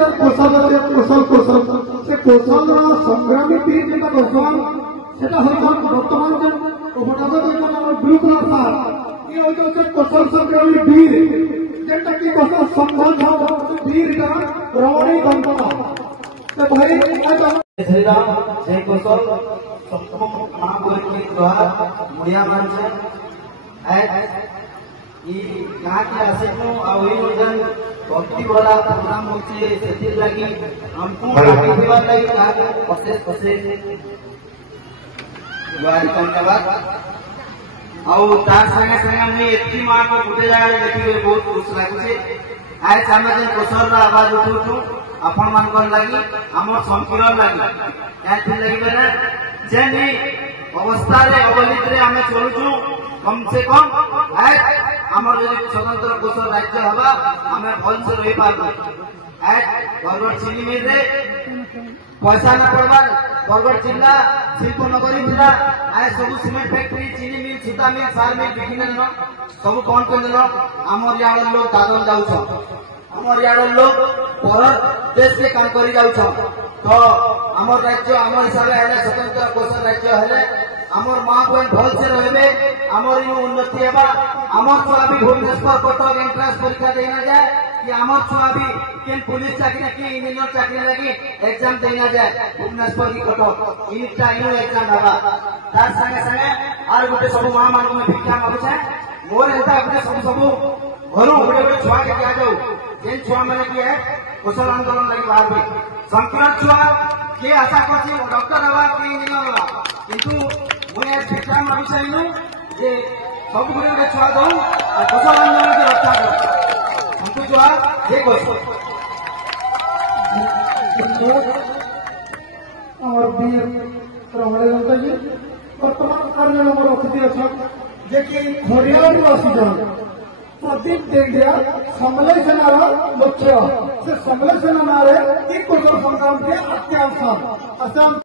कौशल से कौशल संग्रामी टीम जेटा कौशल सेटा होइछन वर्तमान जन उपनायक होइछन गुरुकुल सार ये होइछन कौशल संग्रामी वीर जेटा कि कौशल संघर्ष वीर का रवणी बंधना तो भाई श्री राम जय कौशल महापुरुष के द्वारा मुड़िया मंच यहाँ के आसिनो आजन भक्ति वाला प्रोग्राम होती से लगी हमको लगी अशेष अशेष धन्यवाद संगे संगे मुझे एति माँ को गोटे जगह देखिए बहुत खुश लगे आज आम जो कौशल आवाज उठाऊ आपण मान लगी आम संकीर्ण लगी बेले जेन अवस्था अवलित आम चलुचु कम से कम आमर जो स्वतंत्र कौशल राज्य हवा आम भल से रही पार्बू बरगढ़ चीनी मिल पैसा न पड़वार बरगढ़ जिला शिल्प नगरी जिला आए सब सीमेंट फैक्ट्री चीनी मिल सूता मिल सार मिल विभिन्न दिन सब बंद कर देल आमर यार लोग दादन जाऊन आमर यार लोग पर देश के काम कर जाऊन तो आमर राज्य आम हिसाब से स्वतंत्र कौशल राज्य हेले आमर माँ बहन भल से रहे आमर इन उन्नति होगा आमर छुआ भी भुवनेश्वर कटक एंट्रांस परीक्षा देना जाए कि आमर छुआ भी केन पुलिस चाकरी कि इंजीनियर चाकरी लगी एग्जाम देना जाए भुवनेश्वर की कटक इनका इन एग्जाम होगा तार संगे संगे आर गोटे सब माँ मान को भिक्षा मागुचे मोर एटा गोटे सब सब घर गोटे गोटे छुआ के दिया जाऊ जेन छुआ मैंने किए कौशल आंदोलन लगी बाहर संकीर्ण छुआ के आशा कर डॉक्टर हवा कि इंजीनियर हवा किंतु मुझे भिक्षा मागु चाहू जे सब गोटे गोटे छुआ दो कौशल आंदोलन की रक्षा कर हमको छुआ ये कौशल और वीर रमणे जनता जी वर्तमान कार्य अतिथि अच्छा जे कि खड़ियार आसीजन प्रदीप देंडिया समलय सेनार मुख्य से समलय सेना नारे कौशल संग्राम के अत्यावश्यक